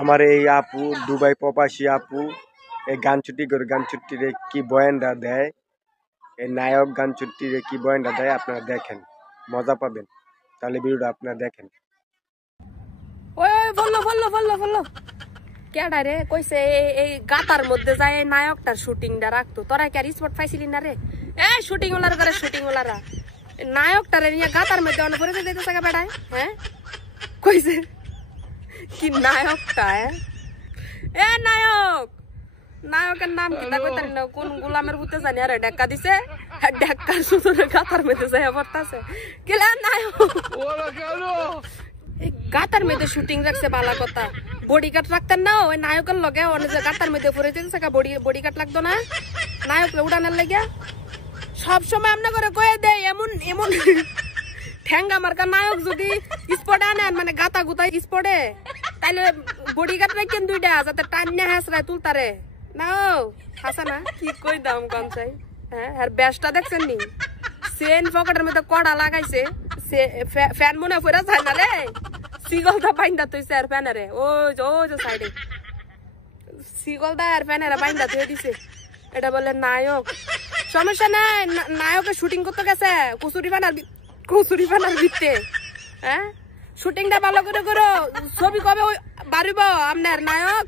আমার এই আপু দুবাই প্রবাসী আপু এই গান ছুটি করে গান ছুটিরে কি বয়ানটা দেয়, এই নায়ক গান ছুটিরে কি বয়ানটা দেয় আপনারা দেখেন, মজা পাবেন। তাহলে ভিডিওটা আপনারা দেখেন। ওই ওই বললো বললো বললো বললো কেডা রে কইছে এই গাতার মধ্যে যায় নায়কটার শুটিংটা রাখতো। তোরা কি আর স্পট পাইছিলি না রে? এই শুটিং ওলার করে শুটিং ওলারা নায়কটারে নিয়ে গাতার মধ্যে অন্য করে দিতে থাকা বেড়ায়। হ্যাঁ কইছে কি নায়কটা? এ নায়ক, নায়কের নাম কি তা কইতারি না, কোন গোলামের বুতে জানি আরে ডেক্কা দিছে, ডেক্কার সুতরে গাতার মধ্যে যায় পড়তাছে। কিলা নায়ক ওরা কেন এই গাতার মধ্যে শুটিং রাখছে? বালা কথা, বডিগার্ড রাখতেন না ওই নায়কের লগে। অনেক গাতার মধ্যে পড়ে যেতে বডিগার্ড লাগতো না নায়ক উড়ানোর লাগে। সবসময় আমরা করে কয়ে দেয় এমন এমন ঠ্যাঙ্গা মার্কা নায়ক যদি স্পটে আনেন মানে গাতা গুতা স্পটে, তাইলে বডিগার্ড রাখেন দুইটা যাতে টান্না হাসরায় তুলতারে না। হাসা না কি কই দাম কম চাই। হ্যাঁ আর ব্যাসটা দেখছেন নি সেন পকেটের মধ্যে কড়া লাগাইছে, ফ্যান মনে পড়া যায় না রে, সিগলটা বাইন্দা তুইছে আর ফ্যানারে ওই যে সাইডে সিগলটা আর ফ্যানারে বাইন্দা তুই দিছে। এটা বলে নায়ক। সমস্যা নাই, নায়কের শুটিং করতে গেছে কচুরি ফানার ভিত্তে। হ্যাঁ শুটিংটা ভালো করে করো, ছবি কবে বাড়িব আপনার নায়ক।